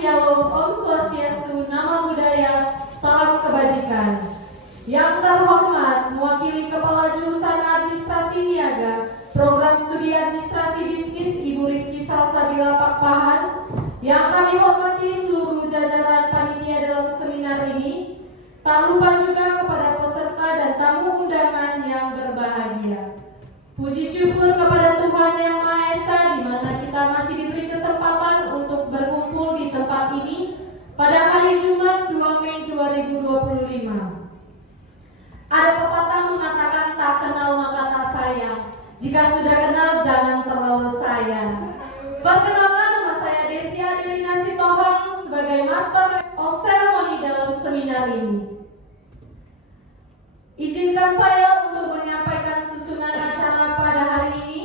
Shalom, Om Swastiastu, Nama Budaya, Salam Kebajikan. Yang terhormat, mewakili Kepala Jurusan Administrasi Niaga, Program Studi Administrasi Bisnis, Ibu Rizky Salsabila Pakpahan. Yang kami hormati seluruh jajaran panitia dalam seminar ini. Tak lupa juga kepada peserta dan tamu undangan yang berbahagia. Puji syukur kepada Tuhan Yang Maha Esa di mana kita masih diberi kesempatan untuk berkumpul di tempat ini pada hari Jumat 2 Mei 2025. Ada pepatah mengatakan tak kenal maka tak sayang. Jika sudah kenal jangan terlalu sayang. Perkenalkan, nama saya Desi Adelina Sitohang sebagai Master of Ceremony dalam seminar ini. Izinkan saya untuk menyampaikan susunan acara pada hari ini.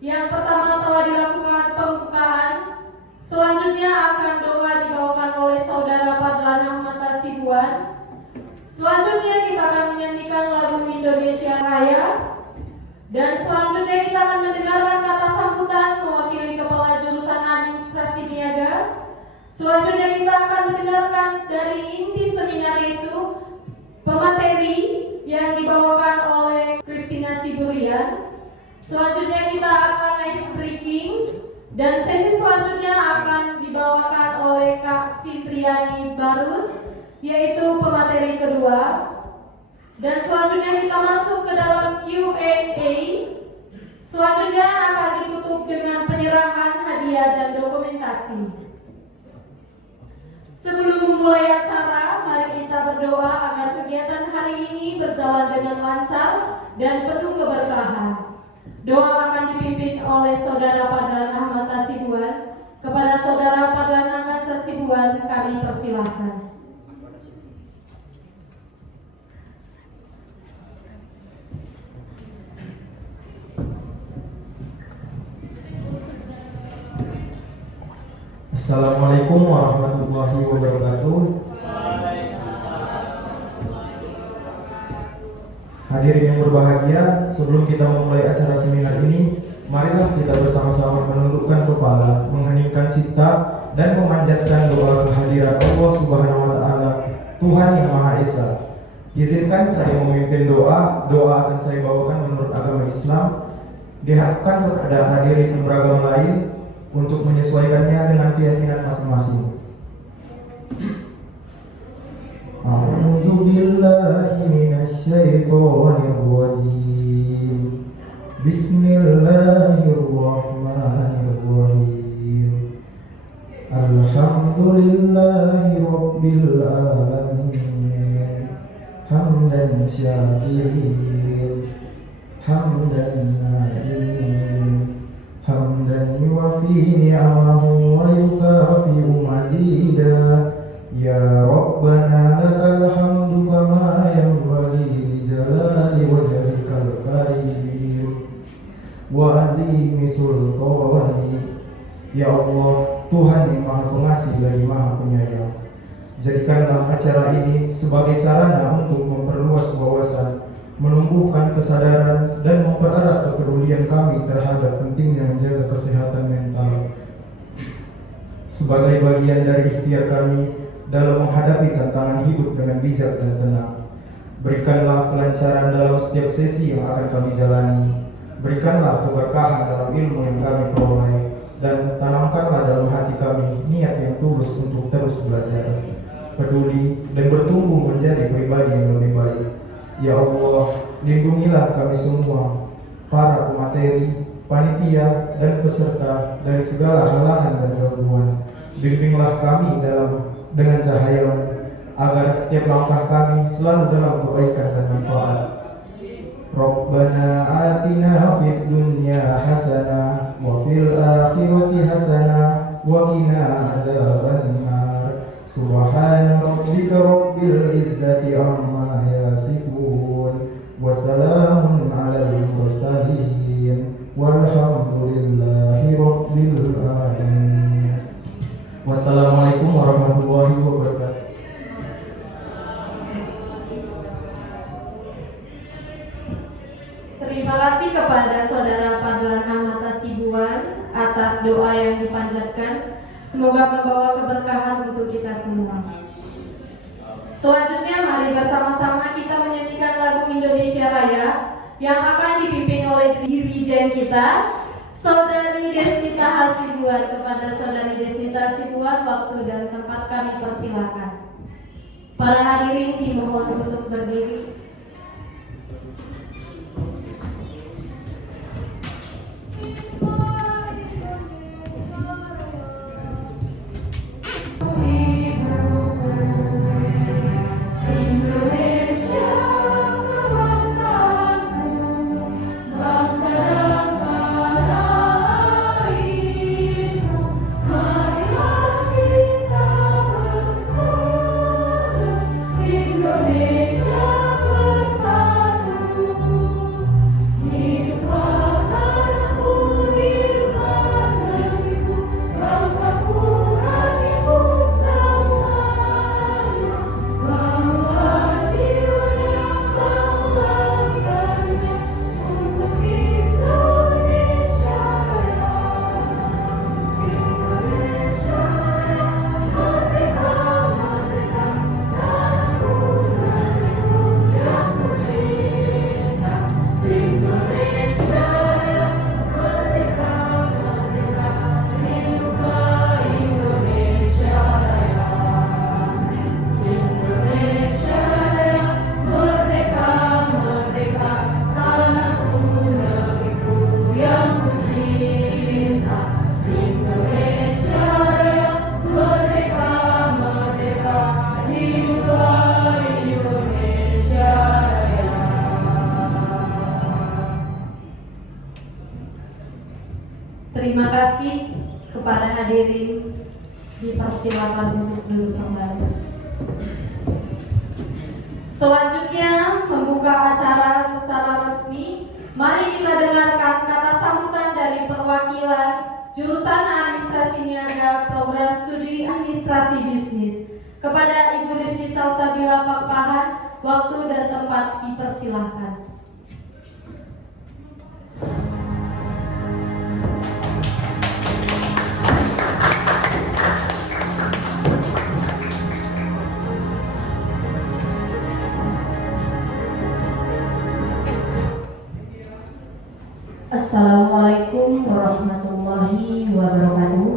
Yang pertama telah dilakukan pembukaan. Selanjutnya akan doa dibawakan oleh Saudara Padlan Ahmad Hasibuan. Selanjutnya kita akan menyanyikan lagu Indonesia Raya. Dan selanjutnya kita akan mendengarkan kata sambutan mewakili Kepala Jurusan Administrasi Niaga. Selanjutnya kita akan mendengarkan dari inti seminar itu pemateri yang dibawakan oleh Christina Siburian. Selanjutnya kita akan ice breaking dan sesi selanjutnya akan dibawakan oleh Kak Sintriani Barus, yaitu pemateri kedua. Dan selanjutnya kita masuk ke dalam Q&A. Selanjutnya akan ditutup dengan penyerahan hadiah dan dokumentasi. Sebelum memulai acara, mari kita berdoa agar kegiatan hari ini berjalan dengan lancar dan penuh keberkahan. Doa akan dipimpin oleh Saudara Padlan Ahmad Hasibuan. Kepada Saudara Padlan Ahmad Hasibuan kami persilahkan. Assalamualaikum warahmatullahi wabarakatuh. Hadirin yang berbahagia, sebelum kita memulai acara seminar ini, marilah kita bersama-sama menundukkan kepala, mengheningkan cipta, dan memanjatkan doa kehadirat Allah Subhanahu wa Ta'ala, Tuhan Yang Maha Esa. Izinkan saya memimpin doa akan saya bawakan menurut agama Islam, diharapkan kepada hadirin yang beragama lain untuk menyesuaikannya dengan keyakinan masing-masing. A'udzu billahi minasy syaithanir rajim. Bismillahirrahmanirrahim. Alhamdulillahi rabbil alamin. Hamdan syakirin, hamdan na'imin, hamdan yuwafi ni'amahu wa yukafi'u mazida. Ya Rabbana lakal hamdu kama yanbaghi li jalali wajhikal karim wa azimi sultani. Ya Allah, Tuhan yang Maha Pengasih lagi Maha Penyayang, jadikanlah acara ini sebagai sarana untuk memperluas wawasan, menumbuhkan kesadaran, dan mempererat kepedulian kami terhadap pentingnya menjaga kesehatan mental sebagai bagian dari ikhtiar kami dalam menghadapi tantangan hidup dengan bijak dan tenang. Berikanlah kelancaran dalam setiap sesi yang akan kami jalani. Berikanlah keberkahan dalam ilmu yang kami peroleh, dan tanamkanlah dalam hati kami niat yang tulus untuk terus belajar, peduli, dan bertumbuh menjadi pribadi yang lebih baik. Ya Allah, lindungilah kami semua, para pemateri, panitia, dan peserta dari segala halangan dan gangguan. Bimbinglah kami dengan cahaya, agar setiap langkah kami selalu dalam kebaikan dan manfaat. Rabbana atina fid dunya hasanah wa fil akhirati hasanah wa qina adzabannar. Subhana rabbika rabbil izzati amma yasifun wa salamun alal mursalin walhamdulillahi rabbil alamin. Wassalamualaikum warahmatullahi wabarakatuh. Terima kasih kepada Saudara Padlan Ahmad Hasibuan atas doa yang dipanjatkan. Semoga membawa keberkahan untuk kita semua. Selanjutnya mari bersama-sama kita menyanyikan lagu Indonesia Raya yang akan dipimpin oleh dirijen kita, Saudari Desnita Hasibuan. Kepada Saudari Desnita Hasibuan, waktu dan tempat kami persilakan. Para hadirin dimohon untuk berdiri. Terima kasih kepada hadirin, dipersilakan untuk duduk kembali. Selanjutnya membuka acara secara resmi, mari kita dengarkan kata sambutan dari perwakilan jurusan Administrasi Niaga Program Studi Administrasi Bisnis. Kepada Ibu Rizky Salsabila Pakpahan, waktu dan tempat dipersilahkan. Assalamualaikum warahmatullahi wabarakatuh.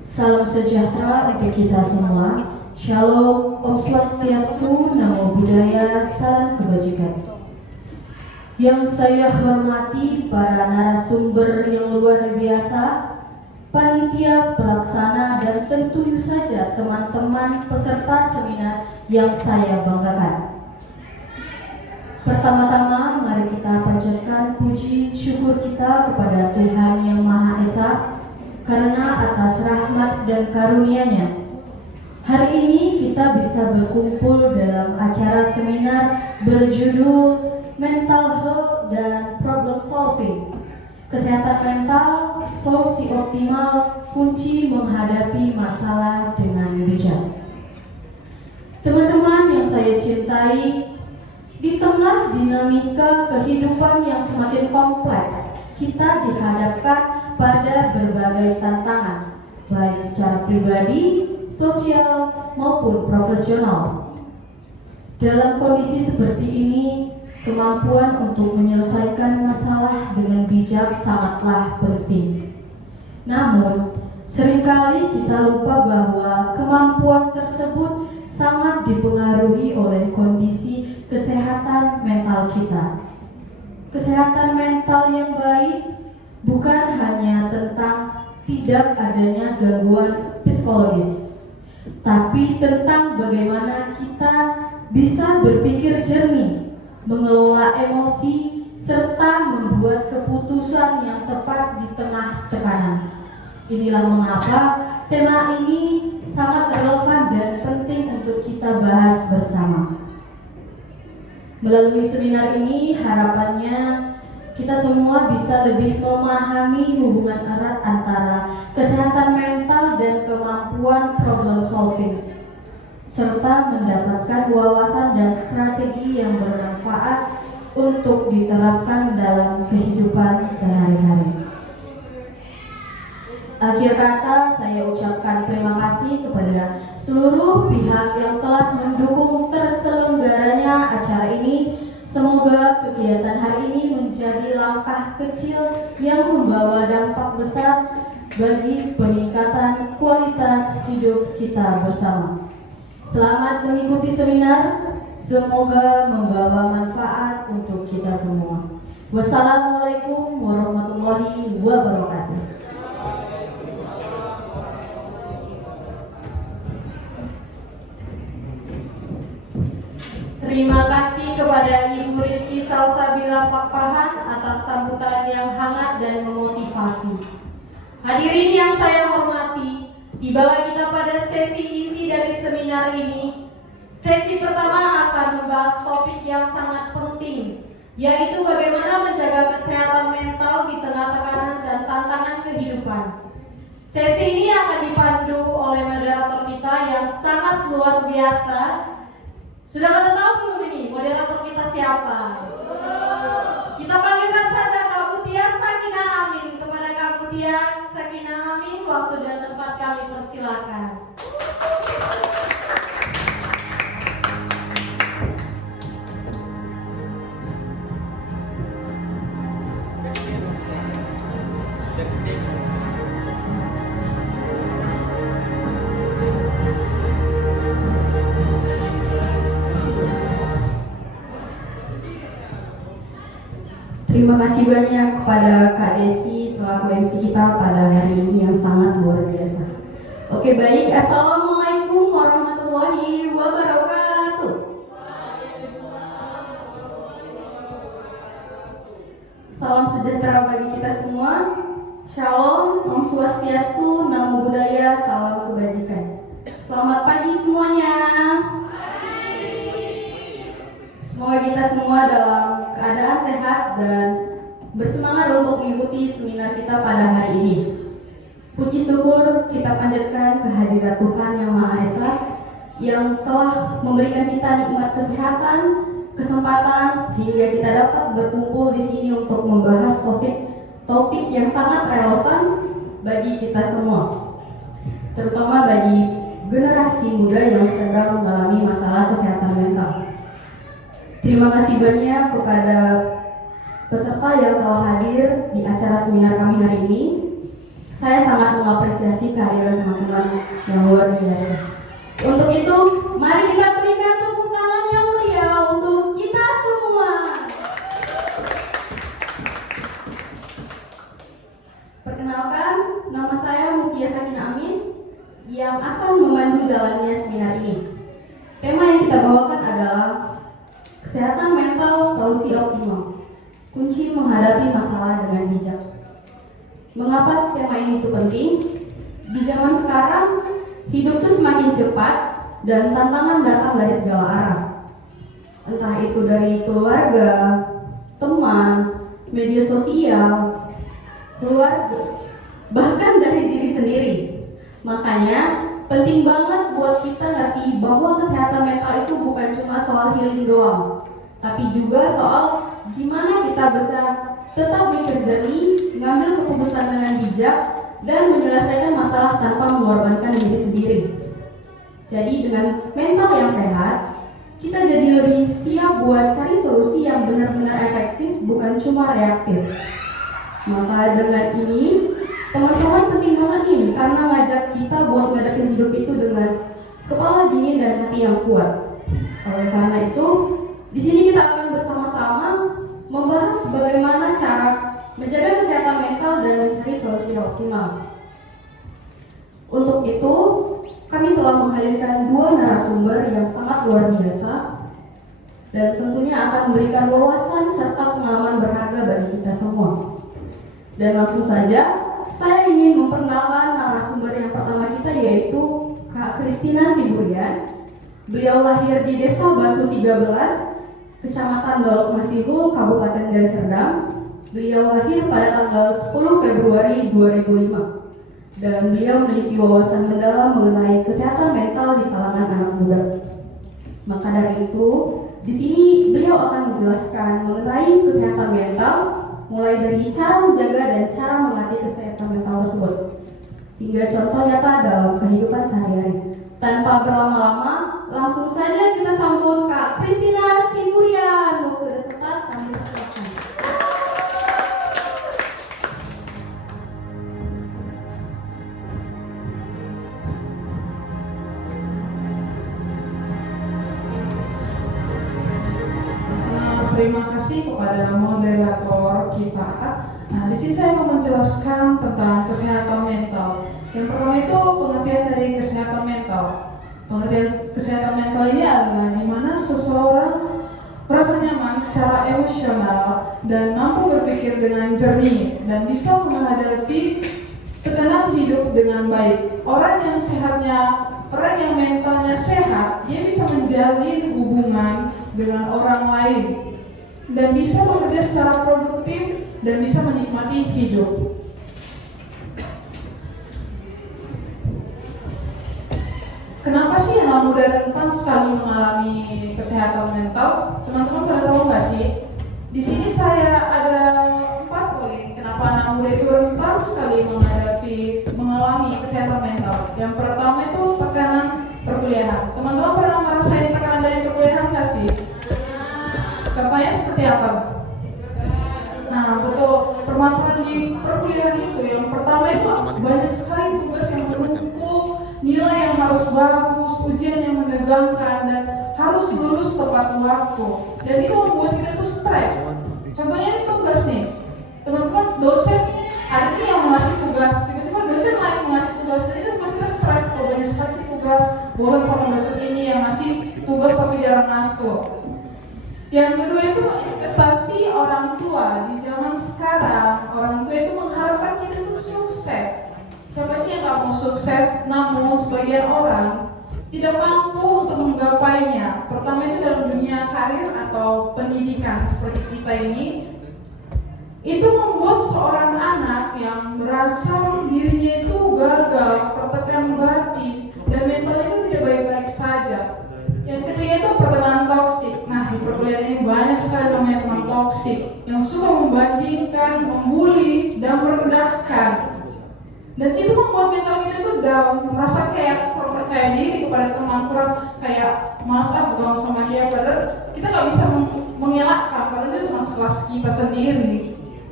Salam sejahtera untuk kita semua. Shalom, Om Swastiastu, Namo Buddhaya, salam kebajikan. Yang saya hormati para narasumber yang luar biasa, panitia pelaksana, dan tentu saja teman-teman peserta seminar yang saya banggakan. Pertama-tama mari kita panjatkan puji syukur kita kepada Tuhan Yang Maha Esa karena atas rahmat dan karunia-Nya hari ini kita bisa berkumpul dalam acara seminar berjudul Mental Health dan Problem Solving. Kesehatan mental, solusi optimal, kunci menghadapi masalah dengan bijak. Teman-teman yang saya cintai, di tengah dinamika kehidupan yang semakin kompleks, kita dihadapkan pada berbagai tantangan, baik secara pribadi, sosial, maupun profesional. Dalam kondisi seperti ini, kemampuan untuk menyelesaikan masalah dengan bijak sangatlah penting. Namun, seringkali kita lupa bahwa kemampuan tersebut sangat dipengaruhi oleh kondisi kesehatan mental kita. Kesehatan mental yang baik bukan hanya tentang tidak adanya gangguan psikologis, tapi tentang bagaimana kita bisa berpikir jernih, mengelola emosi, serta membuat keputusan yang tepat di tengah tekanan. Inilah mengapa tema ini sangat relevan dan penting untuk kita bahas bersama. Melalui seminar ini harapannya kita semua bisa lebih memahami hubungan erat antara kesehatan mental dan kemampuan problem solving, serta mendapatkan wawasan dan strategi yang bermanfaat untuk diterapkan dalam kehidupan sehari-hari. Akhir kata, saya ucapkan terima kasih kepada seluruh pihak yang telah mendukung terselenggaranya acara ini. Semoga kegiatan hari ini menjadi langkah kecil yang membawa dampak besar bagi peningkatan kualitas hidup kita bersama. Selamat mengikuti seminar, semoga membawa manfaat untuk kita semua. Wassalamualaikum warahmatullahi wabarakatuh. Terima kasih kepada Ibu Rizky Salsabila Pakpahan atas sambutan yang hangat dan memotivasi. Hadirin yang saya hormati, tibalah kita pada sesi inti dari seminar ini. Sesi pertama akan membahas topik yang sangat penting, yaitu bagaimana menjaga kesehatan mental di tengah tekanan dan tantangan kehidupan. Sesi ini akan dipandu oleh moderator kita yang sangat luar biasa. Sudah pada tahu belum ini moderator kita siapa? Kita panggilkan saja Kak Mutia Sakinah Amin. Kepada Kak Mutia Sakinah Amin, waktu dan tempat kami persilakan. Terima kasih banyak kepada Kak Desi selaku MC kita pada hari ini yang sangat luar biasa. Oke, baik. Assalamualaikum warahmatullahi wabarakatuh. Salam sejahtera bagi kita semua. Shalom, Om Swastiastu, Namo Buddhaya, salam kebajikan. Selamat pagi semuanya. Semoga kita semua dalam keadaan sehat dan bersemangat untuk mengikuti seminar kita pada hari ini. Puji syukur kita panjatkan kehadirat Tuhan Yang Maha Esa yang telah memberikan kita nikmat kesehatan, kesempatan sehingga kita dapat berkumpul di sini untuk membahas topik yang sangat relevan bagi kita semua, terutama bagi generasi muda yang sedang mengalami masalah kesehatan mental. Terima kasih banyak kepada peserta yang telah hadir di acara seminar kami hari ini. Saya sangat mengapresiasi kehadiran teman-teman yang luar biasa. Untuk itu, mari kita berikan tepuk tangan yang meriah untuk kita semua. Perkenalkan, nama saya Mutia Sakinah Amin yang akan memandu jalannya seminar ini. Tema yang kita bawakan adalah kesehatan mental, solusi optimal, kunci menghadapi masalah dengan bijak. Mengapa tema ini itu penting? Di zaman sekarang, hidup itu semakin cepat dan tantangan datang dari segala arah. Entah itu dari keluarga, teman, media sosial, keluarga, bahkan dari diri sendiri. Makanya penting banget buat kita ngerti bahwa kesehatan mental itu bukan cuma soal healing doang, tapi juga soal gimana kita bisa tetap mikir jernih, ngambil keputusan dengan bijak, dan menyelesaikan masalah tanpa mengorbankan diri sendiri. Jadi dengan mental yang sehat, kita jadi lebih siap buat cari solusi yang benar-benar efektif, bukan cuma reaktif. Maka dengan ini, teman-teman penting banget nih, karena ngajak kita buat ngadepin hidup itu dengan kepala dingin dan hati yang kuat. Oleh karena itu, di sini kita akan bersama-sama membahas bagaimana cara menjaga kesehatan mental dan mencari solusi optimal. Untuk itu, kami telah menghadirkan dua narasumber yang sangat luar biasa dan tentunya akan memberikan wawasan serta pengalaman berharga bagi kita semua. Dan langsung saja, saya ingin memperkenalkan narasumber yang pertama kita, yaitu Kak Kristina Siburian. Beliau lahir di Desa Batu 13, Kecamatan Dolok Masihul, Kabupaten Deli Serdang. Beliau lahir pada tanggal 10 Februari 2005. Dan beliau memiliki wawasan mendalam mengenai kesehatan mental di kalangan anak muda. Maka dari itu, di sini beliau akan menjelaskan mengenai kesehatan mental, mulai dari cara menjaga dan cara melatih kesehatan mental tersebut. hingga contoh nyata dalam kehidupan sehari-hari. Tanpa berlama-lama, langsung saja kita sambut Kak Christina Siburian. Waktu dan tempat kami persilakan. Terima kasih kepada moderator kita. Nah, di sini saya mau menjelaskan tentang kesehatan mental. Yang pertama itu pengertian dari kesehatan mental. Pengertian kesehatan mental ini adalah di mana seseorang merasa nyaman secara emosional dan mampu berpikir dengan jernih dan bisa menghadapi tekanan hidup dengan baik. Orang yang mentalnya sehat, dia bisa menjalin hubungan dengan orang lain dan bisa bekerja secara produktif dan bisa menikmati hidup. Kenapa sih anak muda rentan sekali mengalami kesehatan mental? Teman-teman pada tahu nggak sih? Di sini saya ada 4 poin kenapa anak muda itu rentan sekali mengalami kesehatan mental. Yang pertama itu tekanan perkuliahan. Teman-teman pernah merasain tekanan dari perkuliahan nggak sih? Contohnya seperti apa? Nah, betul. Permasalahan di perkuliahan itu yang pertama itu banyak sekali tugas yang menumpuk, nilai yang harus bagus, ujian yang menegangkan, dan harus lulus tepat waktu. Dan itu membuat kita itu stres. Contohnya ini tugas nih, teman-teman, dosen ada nih yang ngasih tugas, tiba-tiba dosen lain ngasih tugas, dan itu membuat kita stres. Kalau banyak sekali sih tugas, bosan sama dosen ini yang ngasih tugas tapi jarang masuk. Yang kedua itu investasi orang tua. Di zaman sekarang orang tua itu mengharapkan kita itu sukses. Siapa sih yang gak mau sukses? Namun sebagian orang tidak mampu untuk menggapainya. Pertama itu dalam dunia karir atau pendidikan seperti kita ini. Itu membuat seorang anak yang merasa dirinya itu gagal, tertekan batin, dan mentalnya itu tidak baik-baik saja. Yang ketiga itu pertemanan toksik. Nah, di perkuliahan ini banyak sekali namanya teman toksik yang suka membandingkan, membuli, dan merendahkan. Dan itu membuat mental kita itu down, merasa kayak kurang percaya diri kepada teman, kurang kayak malas bergaul sama dia. Padahal kita nggak bisa mengelakkan, padahal itu teman sekelas kita sendiri.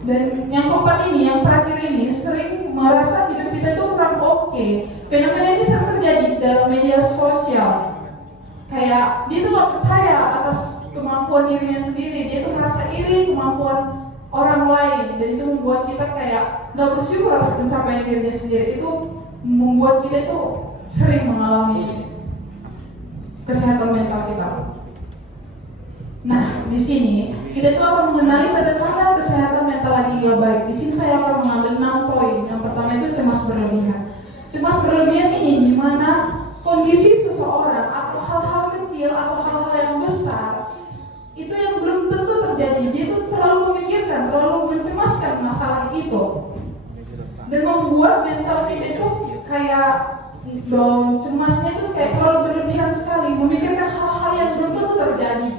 Dan yang keempat ini, yang terakhir ini, sering merasa hidup kita itu kurang oke. Fenomena ini sering terjadi dalam media sosial. Kayak dia tuh gak percaya atas kemampuan dirinya sendiri, dia tuh merasa iri kemampuan orang lain, dan itu membuat kita kayak gak bersyukur atas pencapaian dirinya sendiri. Itu membuat kita itu sering mengalami kesehatan mental kita. Nah, di sini kita tuh akan mengenali tanda-tanda kesehatan mental lagi gak baik. Di sini saya akan mengambil 6 poin. Yang pertama itu cemas berlebihan. Cemas berlebihan ini di mana kondisi seseorang atau hal-hal kecil atau hal-hal yang besar itu yang belum tentu terjadi. Dia tuh terlalu memikirkan, terlalu mencemaskan masalah itu, dan membuat mental kita itu kayak down, cemasnya itu kayak terlalu berlebihan sekali, memikirkan hal-hal yang belum tentu terjadi.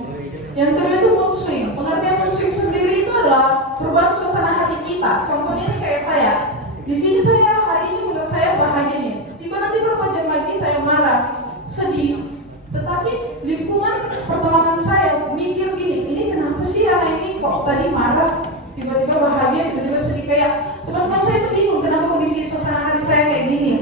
Yang kedua itu mood swing. Pengertian mood swing sendiri itu adalah perubahan suasana hati kita. Contohnya ini kayak saya. Di sini saya hari ini menurut saya bahagia nih. Tiba nanti beberapa jam lagi saya marah, sedih. Tetapi lingkungan pertemanan saya mikir gini, ini kenapa sih anak ini kok tadi marah, tiba-tiba bahagia, tiba-tiba sedih. Kayak teman-teman saya itu bingung kenapa kondisi suasana hati saya kayak gini.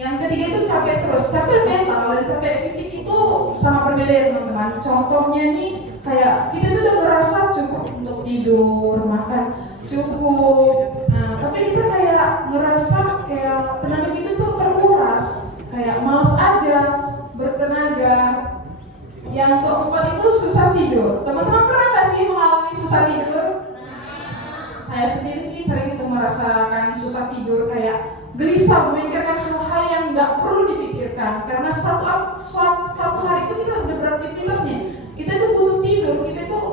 Yang ketiga itu capek terus. Capek mental dan capek fisik itu sangat berbeda ya teman-teman. Contohnya nih, kayak kita tuh udah merasa cukup untuk tidur, makan cukup. Nah, tapi kita kayak ngerasa kayak tenaga kita tuh terkuras, kayak malas aja bertenaga. Yang keempat itu susah tidur. Teman-teman pernah nggak sih mengalami susah tidur? Saya sendiri sih sering itu merasakan susah tidur, kayak gelisah memikirkan hal-hal yang nggak perlu dipikirkan. Karena satu hari itu kita udah beraktivitas nih, kita tuh butuh tidur, kita tuh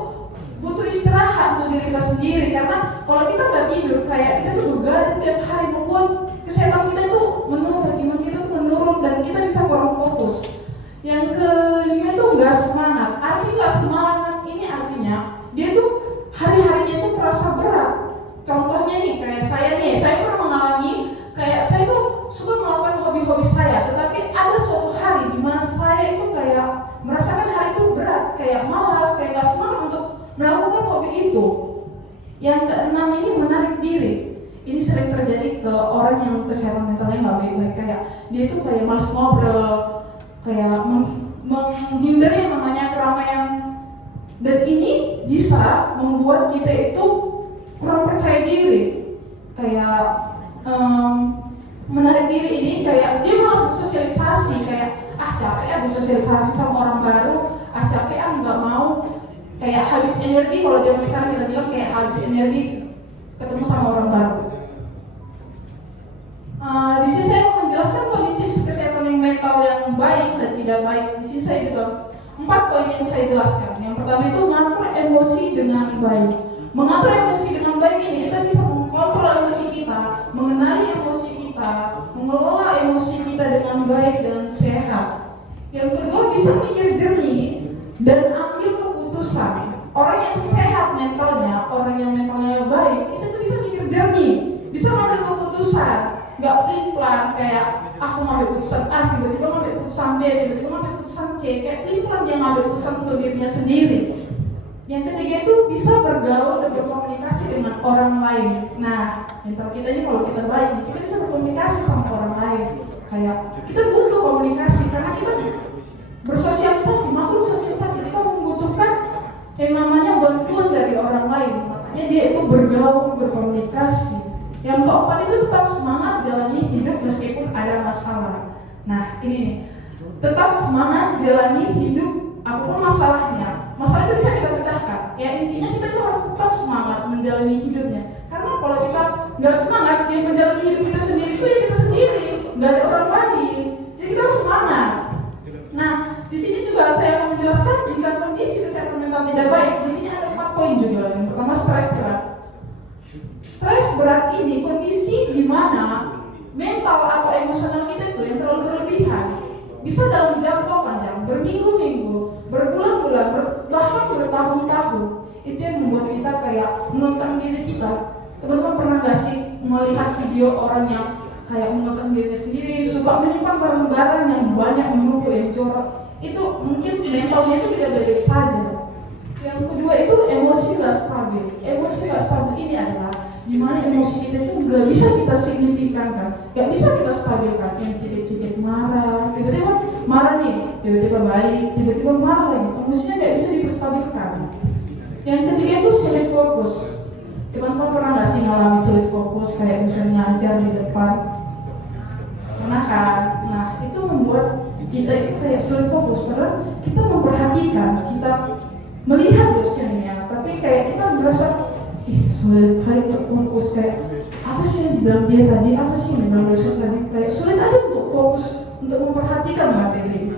butuh istirahat untuk diri kita sendiri. Karena kalau kita nggak tidur, kayak kita tuh begadang tiap hari, membuat kesehatan kita tuh menurun, imun kita tuh menurun, dan kita bisa kurang fokus. Yang kelima itu nggak semangat. Artinya nggak semangat ini artinya dia tuh hari-harinya tuh terasa berat. Contohnya nih, kayak saya pernah mengalami, kayak saya tuh terjadi ke orang yang kesehatan mentalnya nggak baik-baik. Kayak dia itu kayak malas ngobrol, kayak menghindari yang namanya keramaian, dan ini bisa membuat kita itu kurang percaya diri. Kayak menarik diri ini kayak dia malas bersosialisasi, kayak capek ya bersosialisasi sama orang baru, capek nggak mau, kayak habis energi. Kalau zaman sekarang kita bilang kayak habis energi ketemu sama orang baru. Di sini saya mau menjelaskan kondisi kesehatan yang mental yang baik dan tidak baik. Di sini saya juga 4 poin yang saya jelaskan. Yang pertama itu mengatur emosi dengan baik. Mengatur emosi dengan baik ini kita bisa mengkontrol emosi kita, mengenali emosi kita, mengelola emosi kita dengan baik dan sehat. Yang kedua, bisa mikir jernih dan ambil keputusan. Orang yang sehat mentalnya, orang yang mentalnya baik, kita tuh bisa mikir jernih, bisa mengambil keputusan, nggak pelin-pelan kayak aku ngambil keputusan A, tiba-tiba ngambil keputusan B, tiba-tiba ngambil keputusan C, kayak pelin-pelan dia ngambil keputusan untuk dirinya sendiri. Yang ketiga itu bisa bergaul dan berkomunikasi dengan orang lain. Nah, mental kita ini kalau kita baik, kita bisa berkomunikasi sama orang lain. Kayak kita butuh komunikasi karena kita bersosialisasi, makhluk sosialisasi, kita membutuhkan yang namanya bantuan dari orang lain. Makanya dia itu bergaul, berkomunikasi. Yang keempat itu tetap semangat jalani hidup meskipun ada masalah. Nah, ini nih, tetap semangat jalani hidup apapun masalahnya. Masalah itu bisa kita pecahkan. Ya intinya kita itu harus tetap semangat menjalani hidupnya. Karena kalau kita nggak semangat, yang menjalani hidup kita sendiri itu ya kita sendiri, nggak ada orang lain. Jadi kita harus semangat. Nah, di sini juga saya akan menjelaskan jika kondisi kesehatan mental tidak baik. Di sini ada 4 poin juga. Yang pertama, stres berat. Stres berat ini kondisi di mana mental atau emosional kita itu yang terlalu berlebihan. Bisa dalam jangka panjang, berminggu-minggu, berbulan-bulan, bahkan bertahun-tahun. Itu yang membuat kita kayak mengangkat diri kita. Teman-teman pernah gak sih melihat video orang yang kayak mengangkat dirinya sendiri, suka menyimpan barang-barang yang banyak menumpuk, yang jorok? Itu mungkin mentalnya itu tidak baik-baik saja. Yang kedua itu emosi gak stabil. Emosi gak stabil ini adalah dimana emosi kita itu nggak bisa kita signifikankan, nggak bisa kita stabilkan. Yang sedikit-sedikit marah, tiba-tiba marah nih, tiba-tiba baik, tiba-tiba marah lagi. Emosinya nggak bisa distabilkan. Yang ketiga itu sulit fokus. Teman-teman pernah nggak sih ngalami sulit fokus, kayak misalnya ngajar di depan? Pernah kan? Nah, itu membuat kita itu kayak sulit fokus. Padahal kita memperhatikan, kita melihat dosennya, tapi kayak kita merasa sulit kali untuk fokus. Kayak apa sih yang dibilang dia tadi, apa sih yang dibilang dosen tadi, kayak sulit aja untuk fokus, untuk memperhatikan materi itu.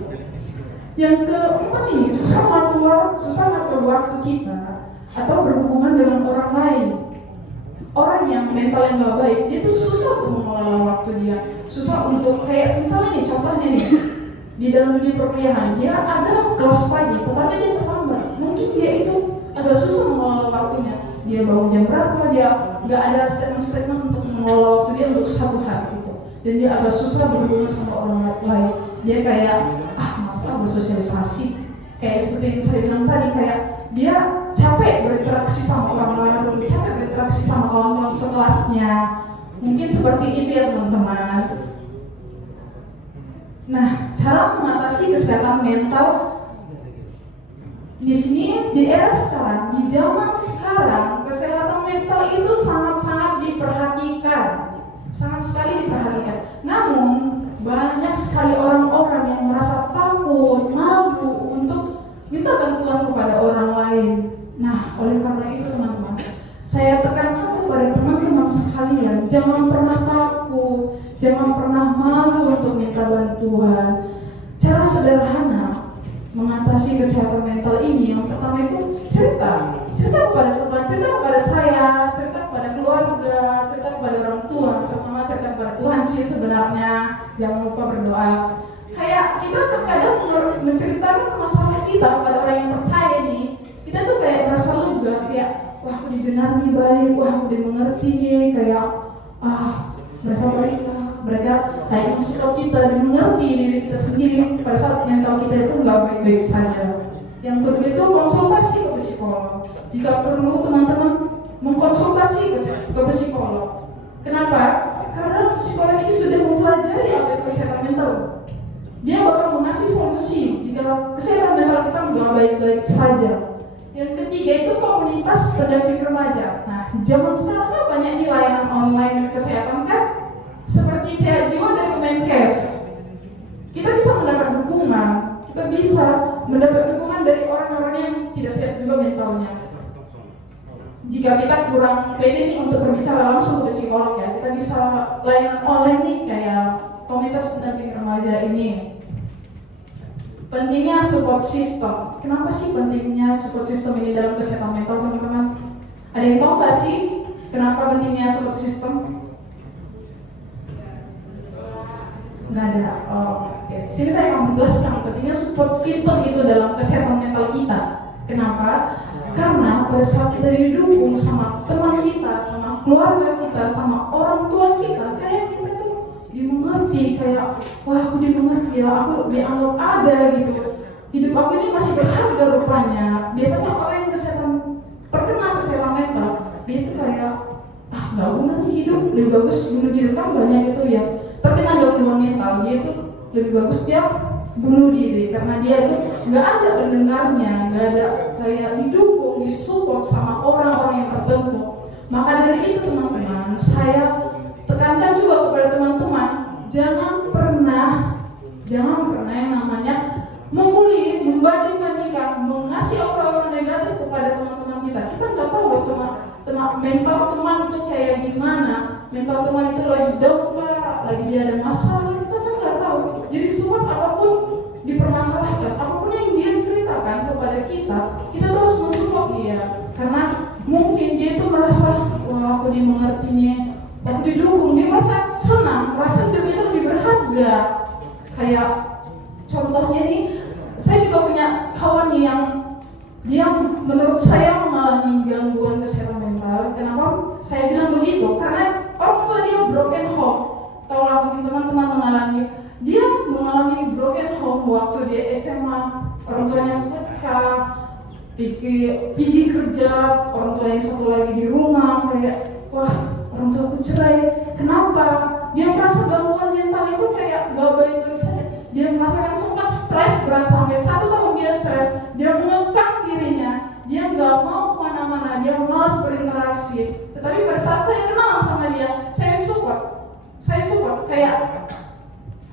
Yang keempat ini, susah ngatur waktu kita atau berhubungan dengan orang lain. Orang yang mental yang gak baik, dia tuh susah untuk mengelola waktu dia, susah untuk kayak misalnya nih, contohnya nih, di dalam dunia perkuliahan, dia ada kelas pagi, tetapi dia terlambat. Mungkin dia itu agak susah mengelola waktunya. Dia bangun jam berapa, dia nggak ada statement untuk mengelola waktu dia untuk satu hari itu, dan dia agak susah berhubungan sama orang lain. Dia kayak masa bersosialisasi, kayak seperti yang saya bilang tadi, kayak dia capek berinteraksi sama orang lain, capek berinteraksi sama kawan-kawan sekelasnya. Mungkin seperti itu ya teman-teman. Nah, cara mengatasi kesehatan mental di sini, di era sekarang, di zaman sekarang, kesehatan mental itu sangat-sangat diperhatikan, sangat sekali diperhatikan. Namun banyak sekali orang-orang yang merasa takut, malu untuk minta bantuan kepada orang lain. Nah, oleh karena itu teman-teman, saya tekankan kepada teman-teman sekalian, jangan pernah takut, jangan pernah malu untuk minta bantuan. Cara sederhana mengatasi kesehatan mental ini, yang pertama itu cerita kepada teman, cerita kepada saya, cerita kepada keluarga, cerita kepada orang tua. Pertama cerita kepada Tuhan sih sebenarnya, jangan lupa berdoa. Kayak kita terkadang menceritakan masalah kita pada orang yang percaya nih, kita tuh kayak merasa lega, kayak wah aku didengar nih baik, wah aku dimengerti nih, kayak mereka baik lah, mereka kayak mensupport kita, dimengerti diri kita sendiri pada saat mental kita itu nggak baik-baik saja. Yang kedua itu konsultasi ke psikolog. Jika perlu teman-teman mengkonsultasi ke psikolog. Kenapa? Karena psikolog ini sudah mempelajari apa itu kesehatan mental. Dia bakal mengasih solusi jika kesehatan mental kita nggak baik-baik saja. Yang ketiga itu komunitas pendamping remaja. Nah, di zaman sekarang kan banyak nih layanan online kesehatan kan, seperti Sehat Jiwa dari Kemenkes. Kita bisa mendapat dukungan, kita bisa mendapat dukungan dari orang-orang yang tidak sehat juga mentalnya. Jika kita kurang pede nih untuk berbicara langsung ke psikolog ya, kita bisa layanan online nih kayak komunitas pendamping remaja ini. Pentingnya support system. Kenapa sih pentingnya support system ini dalam kesehatan mental, teman-teman? Ada yang tahu nggak sih kenapa pentingnya support system? Nggak ada. Oh, oke. Sini saya akan menjelaskan pentingnya support system itu dalam kesehatan mental kita. Kenapa? Karena pada saat kita didukung sama teman kita, sama keluarga kita, sama orang tua kita, kayak kita tuh dimengerti, kayak wah aku dimengerti ya, aku dianggap ada gitu. Hidup aku ini masih berharga rupanya. Biasanya orang yang terkena kesehatan mental, dia itu kayak nggak guna nih hidup, lebih bagus bunuh diri. Kan banyak itu ya terkena gangguan mental, dia itu lebih bagus dia bunuh diri karena dia itu nggak ada pendengarnya, nggak ada kayak didukung, disupport sama orang-orang yang tertentu. Maka dari itu teman-teman, saya tekankan juga kepada teman-teman, jangan pernah yang namanya membuli, membanding-bandingkan, mengasih orang-orang negatif kepada teman-teman kita. Kita nggak tahu loh mental teman itu kayak gimana, mental teman itu lagi down kah, lagi dia ada masalah, kita kan nggak tahu. Jadi support apapun dipermasalahkan, apapun yang dia ceritakan kepada kita harus mensupport dia, karena mungkin dia itu merasa wah aku dimengertinya, aku didukung, dia merasa senang, merasa hidupnya itu lebih berharga. Kayak contohnya nih, saya juga punya kawan nih yang dia menurut saya mengalami gangguan kesehatan mental. Kenapa saya bilang begitu? Karena orang tua dia broken home. Tahu lah mungkin teman-teman dia mengalami broken home waktu dia SMA. Orang tuanya pecah, pergi kerja, orang tua yang satu lagi di rumah, kayak wah orang tuaku cerai. Kenapa? Dia merasa gangguan mental itu kayak gak baik-baik saja. Dia merasakan sempat stres berat sampai 1 tahun dia stres. Dia mengekang dirinya, dia gak mau kemana-mana, dia malas berinteraksi. Tetapi pada saat saya kenal sama dia, saya support kayak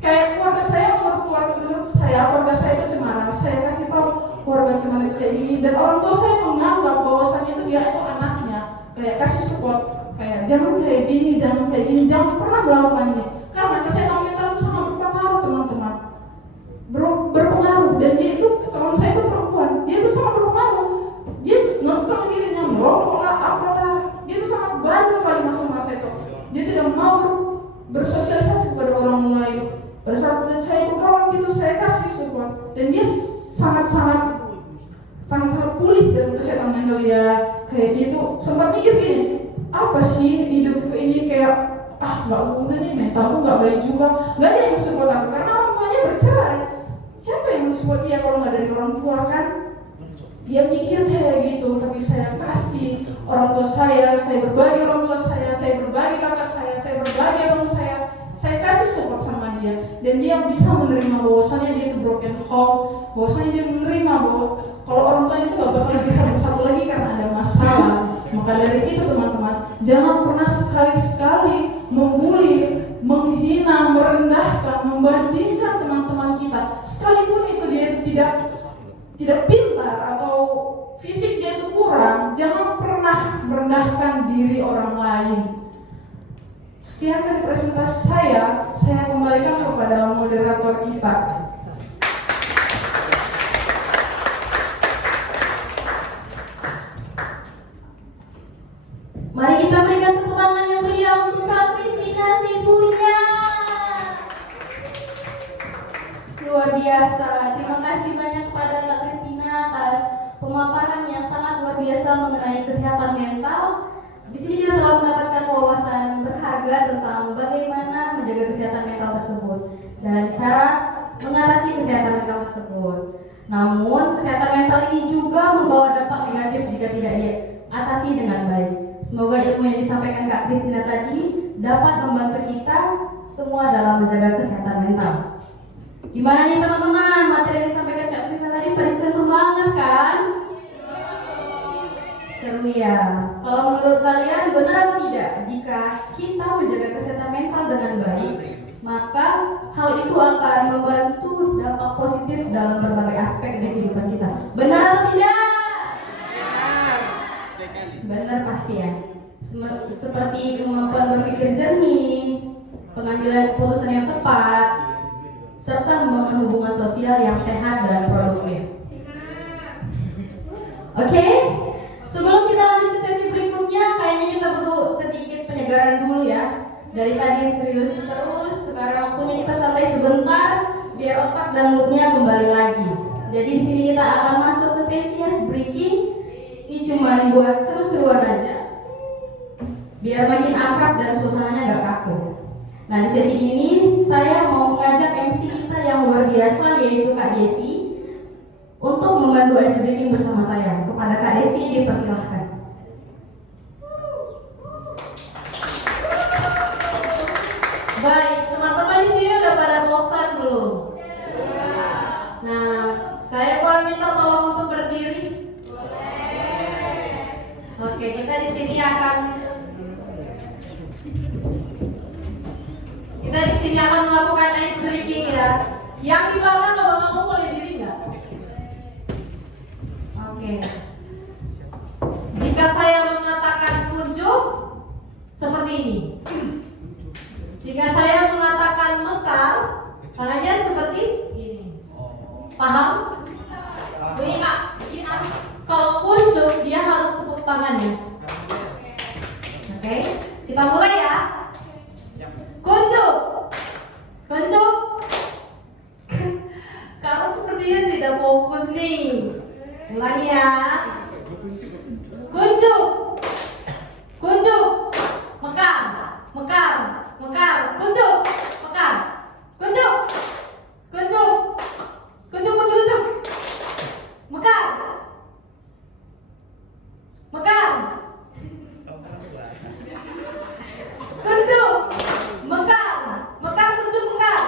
keluarga saya, menurut saya keluarga saya itu cemara. Saya kasih tahu keluarga cemara itu kayak gini, dan orang tua saya menganggap bahwasannya itu dia itu anaknya, kayak kasih support, kayak jangan kayak gini, jangan pernah melakukan ini, karena kesehatan mental itu sangat berpengaruh teman-teman, berpengaruh. Dan dia itu, teman saya itu perempuan, dia itu sangat berpengaruh, dia itu ngekang dirinya, merokok lah, apalah, dia itu sangat banyak kali masa-masa itu, dia tidak mau bersosialisasi kepada orang lain. Pada saat saya berkawan gitu, saya kasih support, dan dia sangat pulih dalam kesehatan mental dia. Kayak dia tuh sempat mikir gini, apa sih hidupku ini kayak nggak guna nih, mentalku nggak baik juga, nggak ada yang support aku karena orang tuanya bercerai. Siapa yang support dia kalau nggak dari orang tua kan? Dia mikir kayak gitu, tapi saya kasih orang tua saya berbagi orang tua saya berbagi kakak saya berbagi abang saya kasih support sama dia, dan dia bisa menerima bahwasannya dia itu broken home, bahwasannya dia menerima bahwa kalau orang tua itu gak bakal bisa bersatu lagi karena ada masalah. Maka dari itu teman-teman, jangan pernah sekali-sekali membuli, menghina, merendahkan, membandingkan teman-teman kita, sekalipun itu dia itu tidak pintar atau fisik dia itu kurang. Jangan pernah merendahkan diri orang lain. Sekian dari presentasi saya kembalikan kepada moderator kita. Mari kita berikan tepuk tangan yang meriah untuk Kak Kristina Siburia. Luar biasa. Terima kasih banyak kepada Kak Kristina atas pemaparan yang sangat luar biasa mengenai kesehatan mental. Di sini kita telah mendapatkan wawasan berharga tentang bagaimana menjaga kesehatan mental tersebut dan cara mengatasi kesehatan mental tersebut. Namun, kesehatan mental ini juga membawa dampak negatif jika tidak diatasi dengan baik. Semoga ilmu yang disampaikan Kak Kristina tadi dapat membantu kita semua dalam menjaga kesehatan mental. Gimana nih teman-teman, materi yang disampaikan Kak Krista tadi pada seru banget kan? Seru ya. Kalau menurut kalian benar atau tidak, jika kita menjaga kesehatan mental dengan baik, maka hal itu akan membantu dampak positif dalam berbagai aspek dari kehidupan kita. Benar atau tidak? Benar pasti ya. Seperti kemampuan berpikir jernih, pengambilan keputusan yang tepat, serta membangun hubungan sosial yang sehat dan produktif. Oke? Sebelum kita lanjut ke sesi berikutnya, kayaknya kita butuh sedikit penyegaran dulu ya. Dari tadi serius terus, sekarang waktunya kita santai sebentar, biar otak dan moodnya kembali lagi. Jadi di sini kita akan masuk ke sesi ice breaking. Ini cuma buat seru-seruan aja, biar makin akrab dan suasananya gak kaku. Nah di sesi ini saya mau mengajak MC kita yang luar biasa, yaitu Kak Desi, untuk membantu ice breaking bersama saya. Kepada Kak Desi dipersilahkan. Baik, teman-teman di sini udah pada bosan belum? Nah, saya boleh minta tolong untuk berdiri. Oke, kita di sini akan melakukan ice breaking ya. Yang di belakang abang-abang boleh diri nggak? Oke. Jika saya mengatakan kuncup, seperti ini. Jika saya mengatakan mekar, caranya seperti ini. Paham? Bunyi Kak, ini harus, kalau kuncup dia harus tepuk tangannya. Oke, kita mulai ya. Kuncup, kuncup. Kamu sepertinya tidak fokus nih. Ulangi ya. Kuncup, kuncup, mekar, mekar, mekar, kuncup, mekar, kuncup, kuncup, kuncup, kuncup, kuncup, mekar, mekar, kuncup, mekar, mekar, kuncup, mekar.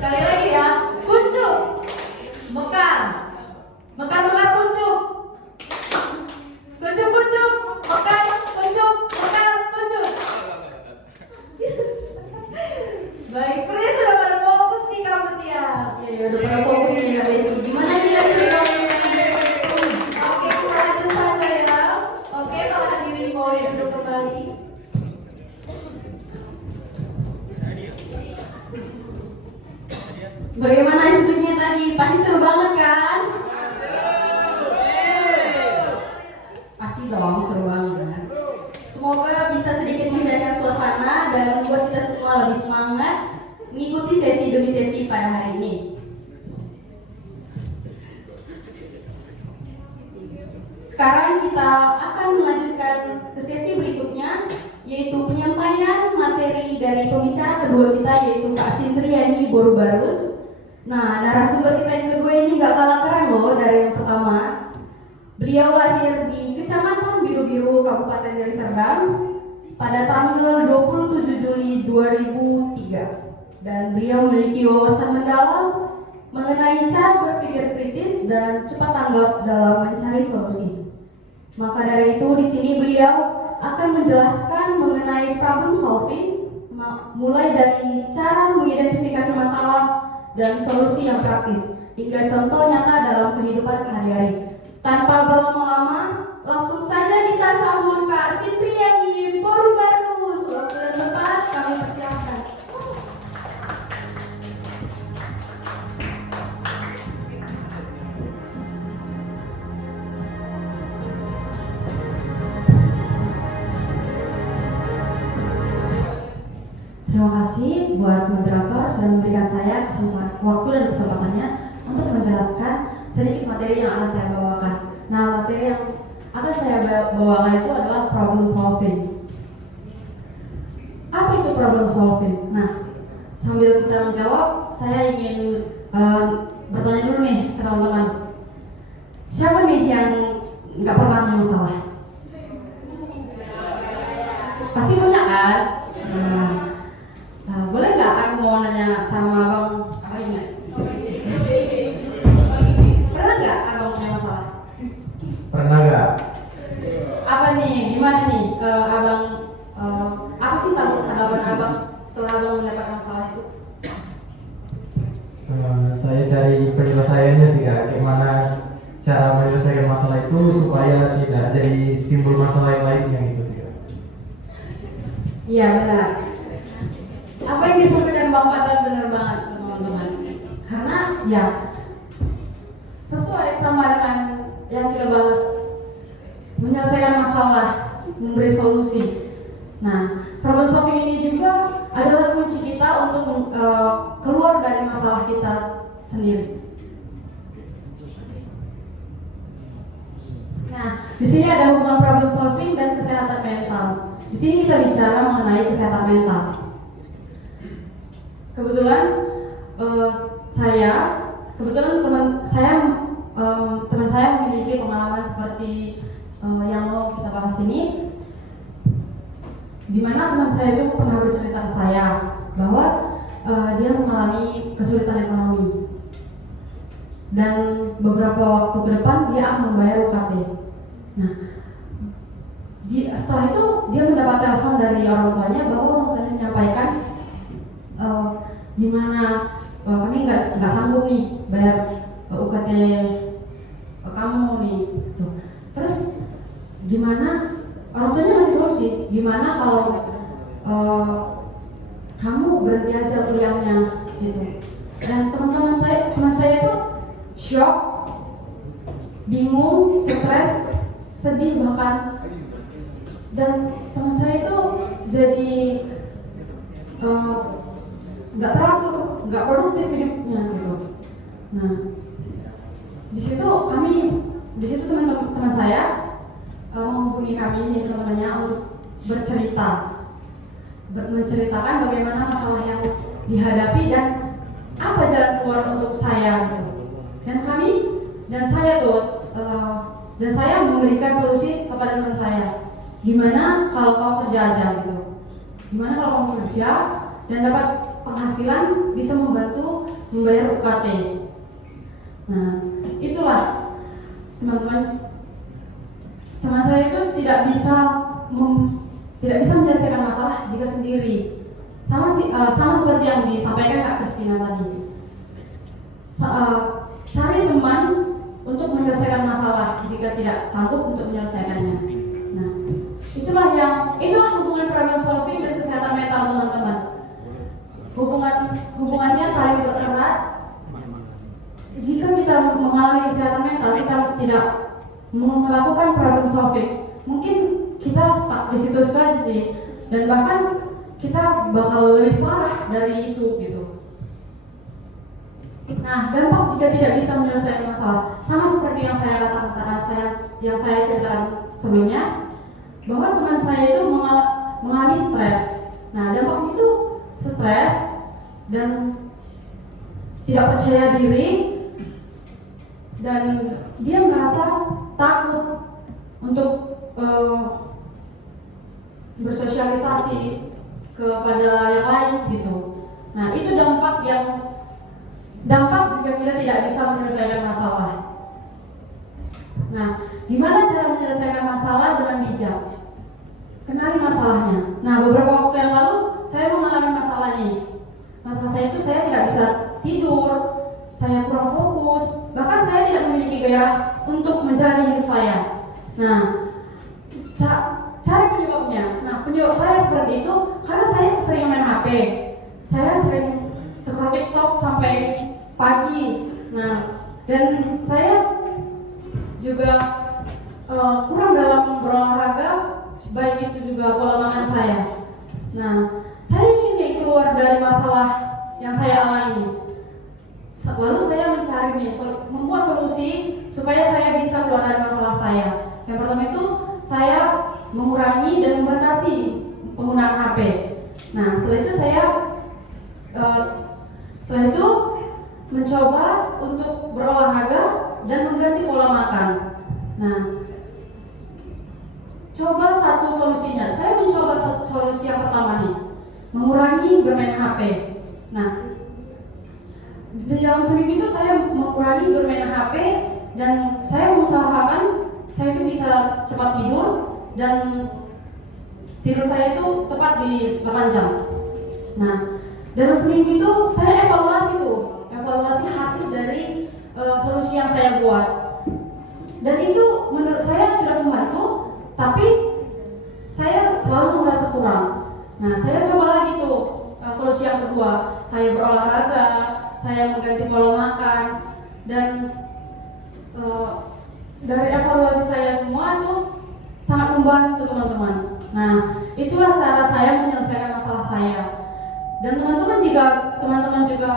Sekali lagi ya, kuncup, mekar, mekar, mekar, kuncup, kuncup, kuncup, mekar, kuncup, mekar, kuncup. Baik, sepertinya sudah pada fokus nih kamu Tia. Ya udah pada fokus nih Kak Desi. Gimana nih Kak Desi? Oke, kita lanjut saja ya. Oke, para hadirin boleh duduk kembali. Bagaimana ice-breakingnya tadi? Pasti seru banget kan? Pasti dong, seru banget. Semoga bisa sedikit mencairkan suasana dan membuat kita semua lebih semangat mengikuti sesi demi sesi pada hari ini. Sekarang kita akan melanjutkan ke sesi berikutnya, yaitu penyampaian materi dari pembicara kedua kita, yaitu Kak Sintriani Borubarus. Nah, narasumber kita yang kedua ini gak kalah keren loh dari yang pertama. Beliau lahir di Kecamatan Biru-Biru, Kabupaten Deli Serdang pada tanggal 27 Juli 2003. Dan beliau memiliki wawasan mendalam mengenai cara berpikir kritis dan cepat tanggap dalam mencari solusi. Maka dari itu di sini beliau akan menjelaskan mengenai problem solving, mulai dari cara mengidentifikasi masalah dan solusi yang praktis hingga contoh nyata dalam kehidupan sehari-hari. Tanpa berlama-lama, langsung saja kita sambut Kak Sintriani Borubarus. Waktu dan tempat kami persiapkan. Terima kasih buat moderator sudah memberikan saya waktu dan kesempatannya untuk menjelaskan sedikit materi yang akan saya bawakan. Nah, materi yang akan saya bawakan itu adalah problem solving. Apa itu problem solving? Nah, sambil kita menjawab, saya ingin bertanya dulu nih ke teman-teman. Siapa nih yang nggak pernah punya masalah? Pasti punya kan? Boleh nggak aku mau nanya sama abang apa ini? Pernah nggak abang punya masalah? Pernah nggak? Apa nih? Gimana nih abang? Apa sih tanggapan abang setelah abang mendapat masalah itu? Saya cari penyelesaiannya sih Kak, gimana cara menyelesaikan masalah itu supaya tidak jadi timbul masalah yang lainnya gitu sih Kak. Iya benar. Apa yang disampaikan Bang Patal benar banget teman-teman. Karena ya sesuai sama dengan yang kita bahas, menyelesaikan masalah, memberi solusi. Nah, problem solving ini juga adalah kunci kita untuk keluar dari masalah kita sendiri. Nah, di sini ada hubungan problem solving dan kesehatan mental. Di sini kita bicara mengenai kesehatan mental. Kebetulan teman saya memiliki pengalaman seperti yang mau kita bahas ini, di mana teman saya itu pernah bercerita ke saya bahwa dia mengalami kesulitan ekonomi dan beberapa waktu ke depan dia akan membayar UKT. Nah, setelah itu dia mendapat telepon dari orang tuanya bahwa orang tuanya menyampaikan gimana kami nggak sanggup nih bayar UKT kamu nih gitu. Terus gimana orang tuanya ngasih solusi, gimana kalau kamu berhenti aja kuliahnya gitu. Dan teman saya itu shock, bingung, stres, sedih bahkan. Dan teman saya itu jadi nggak teratur, nggak produktif hidupnya gitu. Nah, di situ teman saya menghubungi kami nih teman-temannya untuk menceritakan bagaimana masalah yang dihadapi dan apa jalan keluar untuk saya gitu. Dan saya memberikan solusi kepada teman saya. Gimana kalau kau kerja aja gitu? Gimana kalau kamu kerja dan dapat penghasilan bisa membantu membayar UKT? Nah, itulah teman-teman. Teman saya itu tidak bisa menyelesaikan masalah jika sendiri. Sama seperti yang disampaikan Kak Kristina tadi. Cari teman untuk menyelesaikan masalah jika tidak sanggup untuk menyelesaikannya. Nah, itulah hubungan problem solving dan kesehatan mental teman-teman. Hubungannya saling bererat. Jika kita mengalami kesehatan mental, kita tidak melakukan problem solving, mungkin kita stuck di situ saja sih, dan bahkan kita bakal lebih parah dari itu gitu. Nah, dampak jika tidak bisa menyelesaikan masalah, sama seperti yang saya ceritakan sebelumnya, bahwa teman saya itu mengalami stres. Nah, dampak itu stres dan tidak percaya diri, dan dia merasa takut untuk bersosialisasi kepada yang lain gitu. Nah, itu dampak jika kita tidak bisa menyelesaikan masalah. Nah, gimana cara menyelesaikan masalah dengan bijak? Kenali masalahnya. Nah, beberapa waktu yang lalu saya mengalami masalah nih. Masalah saya itu saya tidak bisa tidur, saya kurang fokus, bahkan saya tidak memiliki gairah untuk menjalani hidup saya. Nah, cari penyebabnya. Nah, penyebab saya seperti itu karena saya sering main HP, saya sering scroll TikTok sampai pagi. Nah, dan saya juga kurang dalam berolahraga, baik itu juga pola makan saya. Nah, saya ingin keluar dari masalah yang saya alami. Lalu saya mencari membuat solusi supaya saya bisa keluar dari masalah saya. Yang pertama itu saya mengurangi dan membatasi penggunaan HP. Nah, setelah itu mencoba untuk berolahraga dan mengganti pola makan. Nah, coba satu solusinya. Saya mencoba satu solusi yang pertama nih, mengurangi bermain HP. Nah, di dalam seminggu itu saya mengurangi bermain HP dan saya mengusahakan saya itu bisa cepat tidur dan tidur saya itu tepat di 8 jam. Nah, dalam seminggu itu saya evaluasi hasil dari solusi yang saya buat. Dan itu menurut saya sudah membantu, tapi saya selalu merasa kurang. Nah, saya coba lagi tuh solusi yang kedua. Saya berolahraga, saya mengganti pola makan, dan dari evaluasi saya semua itu sangat membantu teman-teman. Nah, itulah cara saya menyelesaikan masalah saya. Dan teman-teman, jika teman-teman juga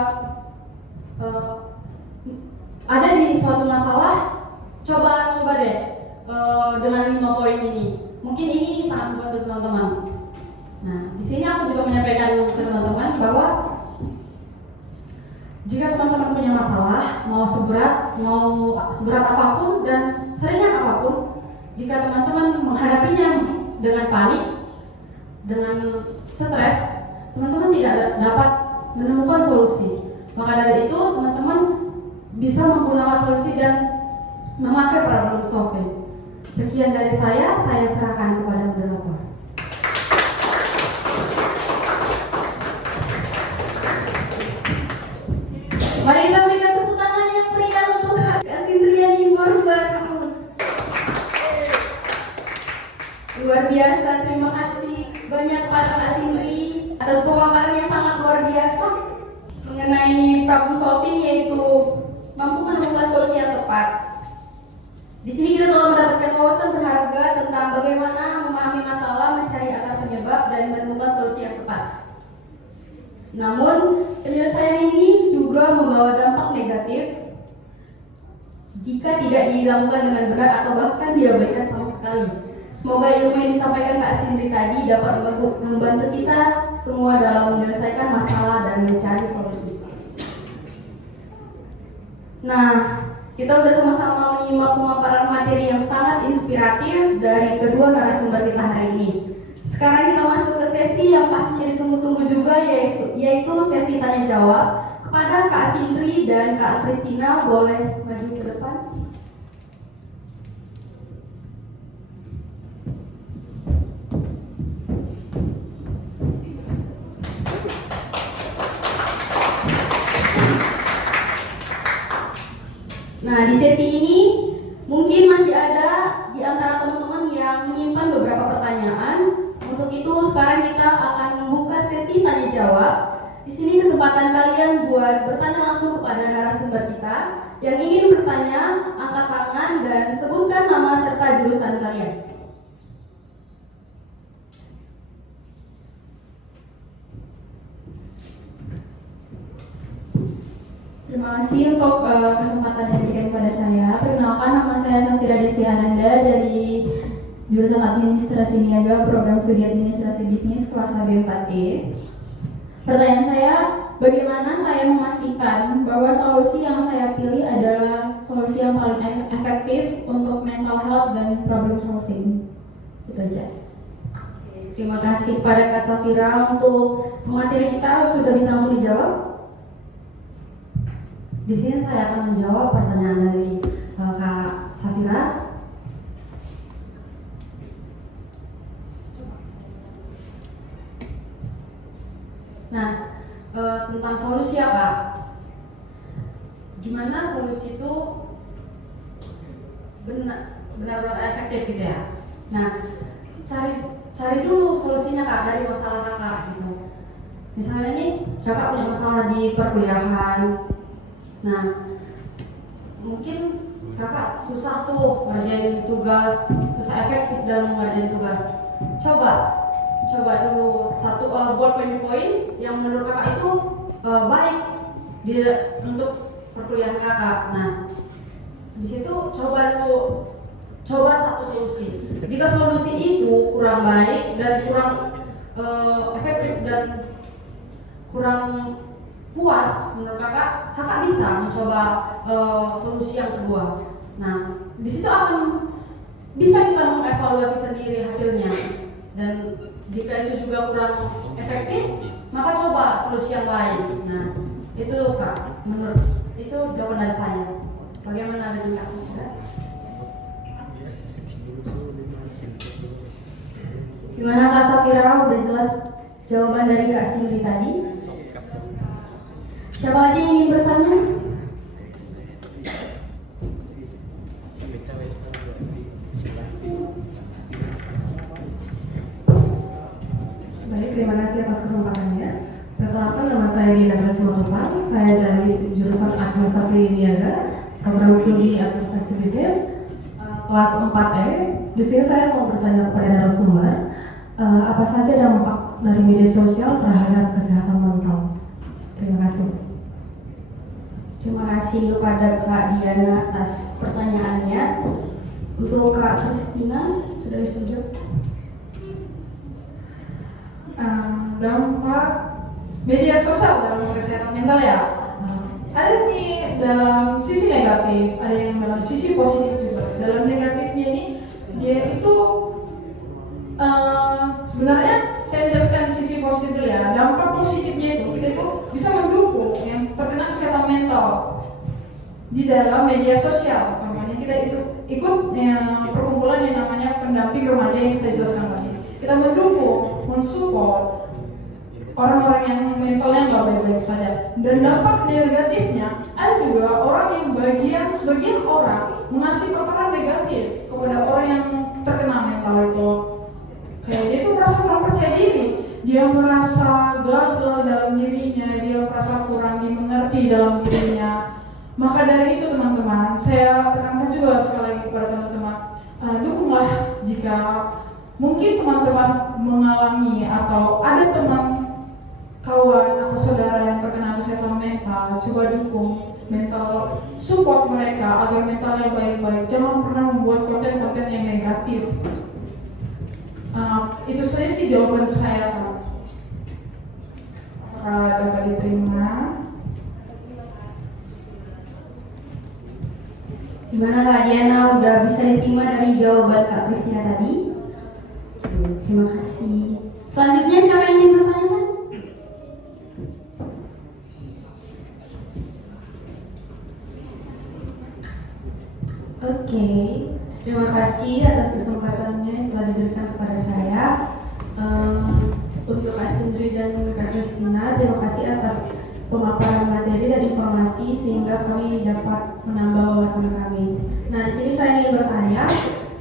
ada di suatu masalah, coba deh dengan 5 poin ini. Mungkin ini sangat membantu teman-teman. Nah, di sini aku juga menyampaikan ke teman-teman bahwa jika teman-teman punya masalah, mau seberat apapun dan seringan apapun, jika teman-teman menghadapinya dengan panik, dengan stres, teman-teman tidak dapat menemukan solusi. Maka dari itu, teman-teman bisa menggunakan solusi dan memakai problem solving. Sekian dari saya serahkan kepada moderator. Mari kita berikan tepuk tangan yang meriah untuk Kak Sindriani Borbarus. Luar biasa, terima kasih banyak kepada Kak Sindri atas pemaparan yang sangat luar biasa mengenai problem solving, yaitu mampu menemukan solusi yang tepat. Di sini kita telah mendapatkan wawasan berharga tentang bagaimana memahami masalah, mencari akar penyebab, dan menemukan solusi yang tepat. Namun, penyelesaian ini juga membawa dampak negatif jika tidak dilakukan dengan benar atau bahkan diabaikan sama sekali. Semoga ilmu yang disampaikan Kak Sindri tadi dapat membantu kita semua dalam menyelesaikan masalah dan mencari solusi. Nah, kita sudah sama-sama menyimak pemaparan materi yang sangat inspiratif dari kedua narasumber kita hari ini. Sekarang kita masuk ke sesi yang pastinya ditunggu-tunggu juga, yaitu sesi tanya jawab. Kepada Kak Sindri dan Kak Kristina, boleh maju ke depan. Nah, di sesi ini mungkin masih ada di antara teman-teman yang menyimpan beberapa pertanyaan. Untuk itu sekarang kita akan membuka sesi tanya jawab. Di sini kesempatan kalian buat bertanya langsung kepada narasumber kita. Yang ingin bertanya, angkat tangan dan sebutkan nama serta jurusan kalian. Terima kasih untuk kesempatan yang diberikan kepada saya. Perkenalkan, nama saya Safira Desti Ananda dari jurusan Administrasi Niaga, Program Studi Administrasi Bisnis kelas AB4E. Pertanyaan saya, bagaimana saya memastikan bahwa solusi yang saya pilih adalah solusi yang paling efektif untuk mental health dan problem solving? Itu aja. Terima kasih kepada Kak Safira. Untuk materi kita sudah bisa langsung dijawab. Di sini saya akan menjawab pertanyaan dari Kak Safira. Nah, tentang solusi ya Kak. Gimana solusi itu benar-benar efektif gitu ya. Nah, cari dulu solusinya Kak dari masalah Kakak gitu. Misalnya nih, Kakak punya masalah di perkuliahan. Nah, mungkin Kakak susah tuh ngerjain tugas, susah efektif dalam ngerjain tugas. Coba dulu satu buat poin-poin yang menurut Kakak itu baik untuk perkuliahan Kakak. Nah, di situ coba satu solusi. Jika solusi itu kurang baik dan kurang efektif dan kurang puas menurut kakak bisa mencoba solusi yang kedua. Nah, di situ akan bisa kita mengevaluasi sendiri hasilnya. Dan jika itu juga kurang efektif, maka coba solusi yang lain. Nah, itu Kak, menurut itu jawaban dari saya. Bagaimana dengan Kak Sandra? Gimana Kak Safira? Udah jelas jawaban dari Kak Sindri tadi? Siapa lagi yang ingin bertanya? Baik, terima kasih atas kesempatannya. Perkenalkan, nama saya Dina Grasi Matupang. Saya dari jurusan Administrasi Niaga, program studi Administrasi Bisnis, kelas 4E. Di sini saya mau bertanya kepada narasumber, apa saja dampak dari media sosial terhadap kesehatan mental? Terima kasih. Terima kasih kepada Kak Diana atas pertanyaannya. Untuk Kak Kristina, sudah bisa jawab? Dampak media sosial dalam kesehatan mental ya. Ada nih dalam sisi negatif, ada yang dalam sisi positif juga. Dalam negatifnya ini dia itu sebenarnya saya jelaskan sisi positif dulu ya. Dampak positifnya itu kita itu bisa mendukung yang terkena kesehatan mental di dalam media sosial. Contohnya kita itu ikut perkumpulan yang namanya pendamping remaja yang saya jelaskan tadi. Kita mendukung, mensupport orang-orang yang mentalnya nggak baik-baik saja. Dan dampak negatifnya ada juga orang yang sebagian orang mengasih perkataan negatif kepada orang yang terkena mental itu. Kayak dia itu merasa kurang percaya diri, dia merasa gagal dalam dirinya, dia merasa kurang dimengerti dalam dirinya. Maka dari itu teman-teman, saya tekankan juga sekali lagi kepada teman-teman, dukunglah jika mungkin teman-teman mengalami atau ada teman kawan atau saudara yang terkena kesehatan mental, coba dukung mental, support mereka agar mentalnya baik-baik. Jangan pernah membuat konten-konten yang negatif. Itu saja sih jawaban saya, Pak. Apakah dapat diterima? Gimana Kak Diana, udah bisa diterima dari jawaban Kak Kristina tadi? Terima kasih. Selanjutnya siapa yang ingin bertanya? Oke, terima kasih atas kesempatannya yang telah diberikan kepada saya. Untuk Kak Sindri dan Kak Kristina, terima kasih atas pemaparan materi dan informasi sehingga kami dapat menambah wawasan kami. Nah, di sini saya ingin bertanya,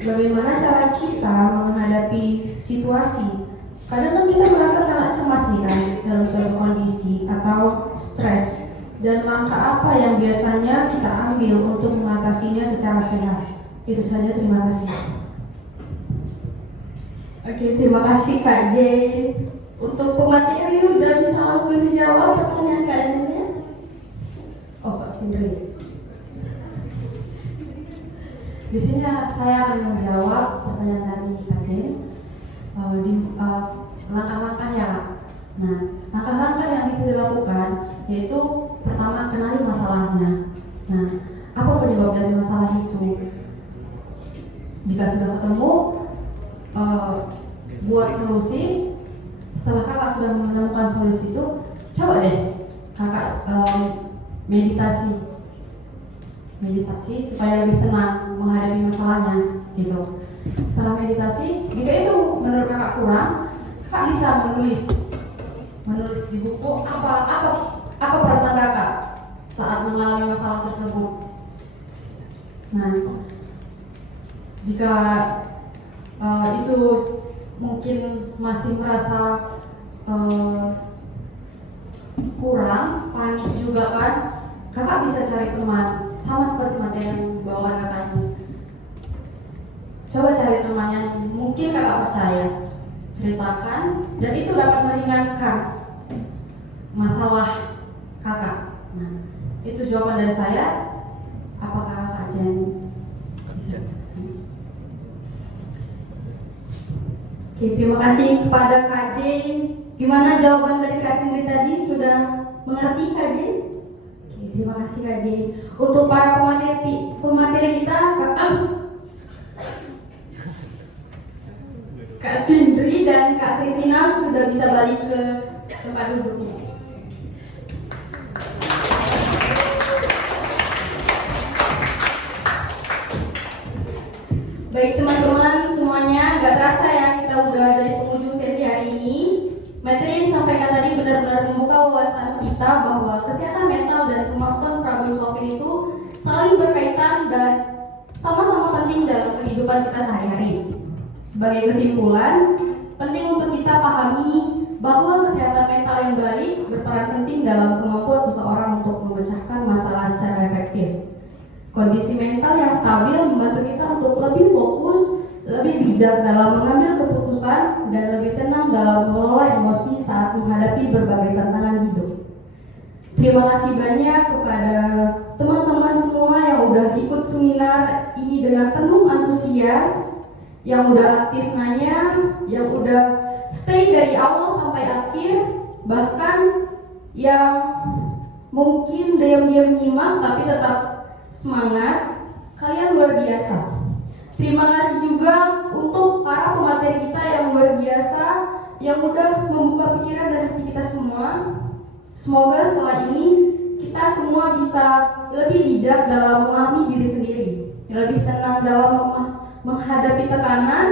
bagaimana cara kita menghadapi situasi? Kadang kan kita merasa sangat cemas nih kan dalam suatu kondisi atau stres. Dan langkah apa yang biasanya kita ambil untuk mengatasinya secara sehat? Itu saja, terima kasih. Oke, terima kasih Kak J. Untuk pemateri udah bisa langsung dijawab pertanyaan Kak J-nya? Oh, Kak Sindri. Di sini saya akan menjawab pertanyaan dari Kak J. Langkah-langkah ya. Nah, langkah-langkah yang bisa dilakukan yaitu pertama, kenali masalahnya. Nah, apa penyebab dari masalah itu? Jika sudah ketemu, buat solusi. Setelah kakak sudah menemukan solusi itu, coba deh kakak meditasi supaya lebih tenang menghadapi masalahnya gitu. Setelah meditasi, jika itu menurut kakak kurang, kakak bisa menulis di buku apa perasaan kakak saat mengalami masalah tersebut. Nah, jika itu mungkin masih merasa kurang, panik juga kan, kakak bisa cari teman, sama seperti materi yang dibawakan kakak ini. Coba cari teman yang mungkin kakak percaya, ceritakan, dan itu dapat meringankan masalah kakak. Nah, itu jawaban dari saya. Apakah kakak Jen bisa? Oke, terima kasih kepada Kak J. Gimana jawaban dari Kak Sindri tadi? Sudah mengerti Kak J? Oke, terima kasih Kak J. Untuk para pemateri kita, Kak Sindri dan Kak Kristina sudah bisa balik ke tempat duduknya. Baik teman-teman semuanya, gak terasa ya kita udah dari penghujung sesi hari ini. Materi yang disampaikan tadi benar-benar membuka wawasan kita bahwa kesehatan mental dan kemampuan problem solving itu saling berkaitan dan sama-sama penting dalam kehidupan kita sehari-hari. Sebagai kesimpulan, penting untuk kita pahami bahwa kesehatan mental yang baik berperan penting dalam kemampuan seseorang untuk memecahkan masalah secara efektif. Kondisi mental yang stabil membantu kita untuk lebih fokus, lebih bijak dalam mengambil keputusan, dan lebih tenang dalam mengelola emosi saat menghadapi berbagai tantangan hidup. Terima kasih banyak kepada teman-teman semua yang udah ikut seminar ini dengan penuh antusias, yang udah aktif nanya, yang udah stay dari awal sampai akhir, bahkan yang mungkin diam-diam nyimak tapi tetap semangat. Kalian luar biasa. Terima kasih juga untuk para pemateri kita yang luar biasa, yang udah membuka pikiran dan hati kita semua. Semoga setelah ini kita semua bisa lebih bijak dalam memahami diri sendiri, lebih tenang dalam menghadapi tekanan,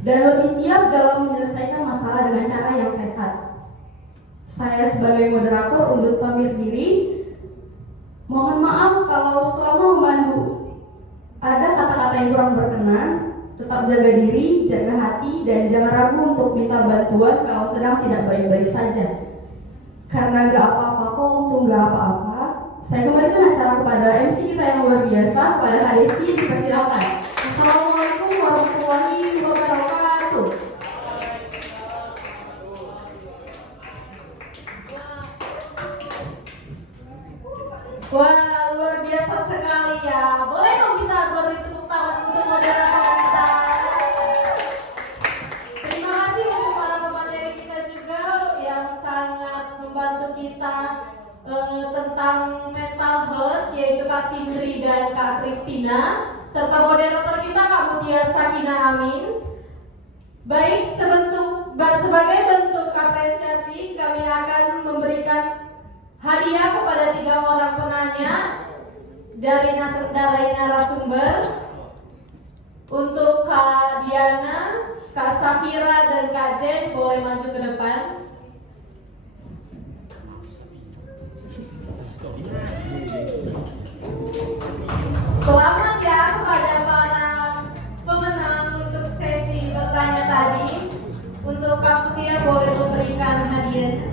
dan lebih siap dalam menyelesaikan masalah dengan cara yang sehat. Saya sebagai moderator undur pamit diri. Mohon maaf kalau selama memandu ada kata-kata yang kurang berkenan. Tetap jaga diri, jaga hati, dan jangan ragu untuk minta bantuan kalau sedang tidak baik-baik saja. Karena gak apa-apa kok, untuk gak apa-apa. Saya kembalikan acara kepada MC kita yang luar biasa, kepada Kak Desi, dipersilakan. Assalamualaikum warahmatullahi wabarakatuh. Wah, luar biasa sekali ya. Boleh dong kita beri tepuk tangan untuk moderator kita. Terima kasih untuk para pemateri kita juga yang sangat membantu kita tentang mental health, yaitu Kak Sindri dan Kak Kristina, serta moderator kita Kak Mutia Sakinah Amin. Baik, sebagai bentuk apresiasi kami akan memberikan hadiah kepada 3 orang penanya dari narasumber. Untuk Kak Diana, Kak Safira, dan Kak Jen boleh maju ke depan. Selamat ya kepada para pemenang untuk sesi bertanya tadi. Untuk Kak Mutia boleh memberikan hadiah.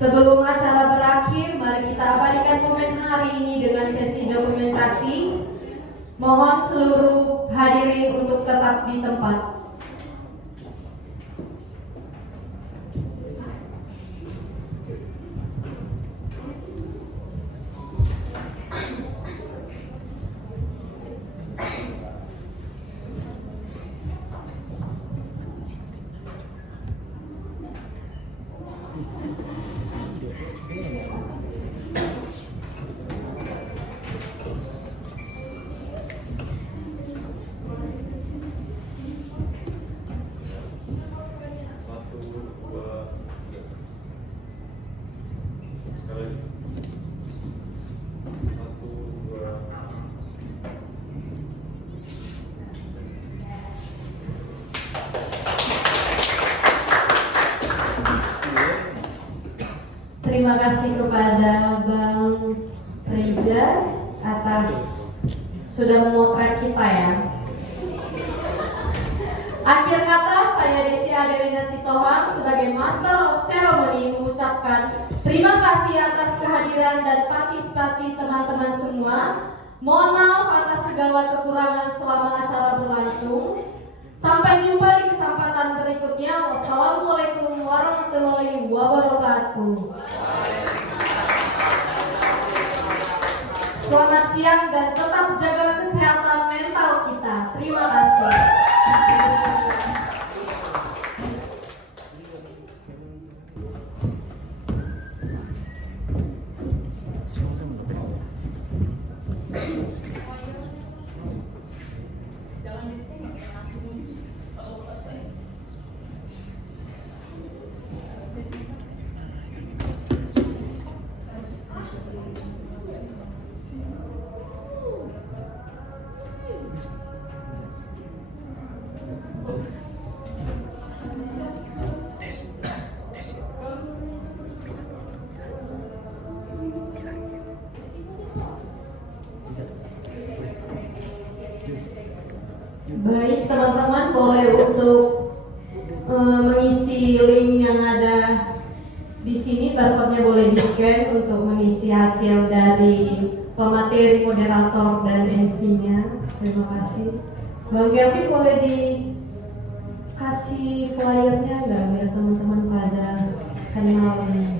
Sebelum acara berakhir, mari kita abadikan momen hari ini dengan sesi dokumentasi. Mohon seluruh hadirin untuk tetap di tempat. Terima kasih kepada Bang Reza atas sudah memotret kita ya. Akhir kata, saya Desi Adelina Sitohang sebagai Master of Ceremony mengucapkan terima kasih atas kehadiran dan partisipasi teman-teman semua. Mohon maaf atas segala kekurangan selama acara berlangsung. Sampai jumpa di kesempatan berikutnya. Wassalamualaikum warahmatullahi wabarakatuh. Selamat siang dan tetap jaga kesehatan mental kita. Terima kasih. Baik teman-teman, boleh untuk mengisi link yang ada di sini, barcode-nya boleh di-scan untuk mengisi hasil dari pemateri, moderator, dan MC-nya. Terima kasih. Bang Kelvin boleh dikasih flyernya nggak biar teman-teman pada kenal ini.